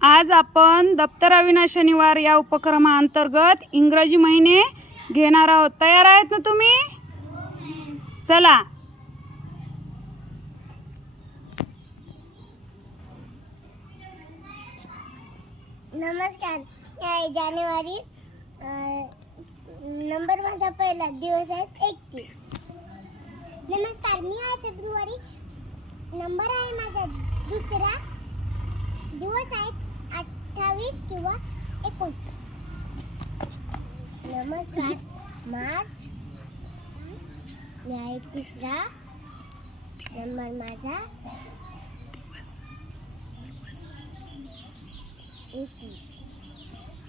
आज आपण दप्तर विना शनिवार या उपक्रमाअंतर्गत इंग्रजी महिने घेणार आहोत। तयार आहेत ना तुम्ही? चला। नमस्कार। जानेवारी नंबर माझा पहिला दिवस आहे 31। नमस्कार, मी आहे फेब्रुवारी, नंबर आहे माझा दुसरा, दिवस आहे 28 किंवा 29। नमस्कार, मार्च, मी आहे तिसरा, नंबर माझा 21।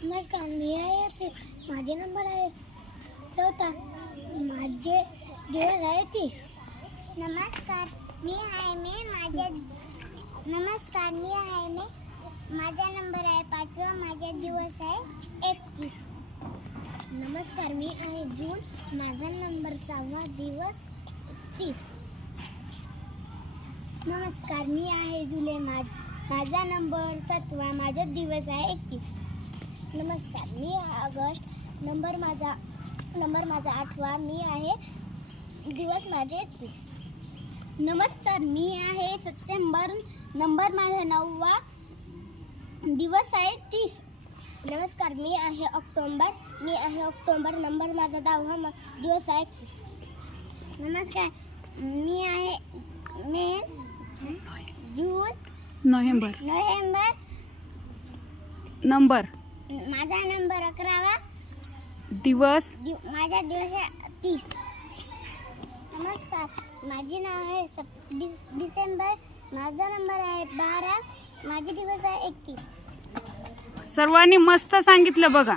नमस्कार, मी आहे माझे नंबर आहे चौथा, माझे दिवस आहे 30। नमस्कार, मी आहे माझा नंबर आहे पाचवा, माझा दिवस आहे 31। नमस्कार, मी आहे जून, माझा नंबर 6वा, दिवस 30। नमस्कार, मी आहे जुलै, माझा नंबर 7वा, माझा दिवस आहे 31। नमस्कार, मी आहे ऑगस्ट, नंबर माझा 8वा, मी आहे दिवस माझे 31। नमस्कार, मी आहे सप्टेंबर, नंबर माझा 9वा, दिवस आहे 30। नमस्कार, मी आहे ऑक्टोबर, नंबर माझा 10वा, दिवस आहे 31। नमस्कार, मी आहे मे, जून, नोव्हेंबर, नंबर, माझा नंबर 11वा, दिवस, माझा दिवस आहे 30। नमस्कार, माझे नाव आहे डिसेंबर, माझा नंबर आहे 12, माझे दिवस आहे 21। सर्वांनी मस्त सांगितलं बघा।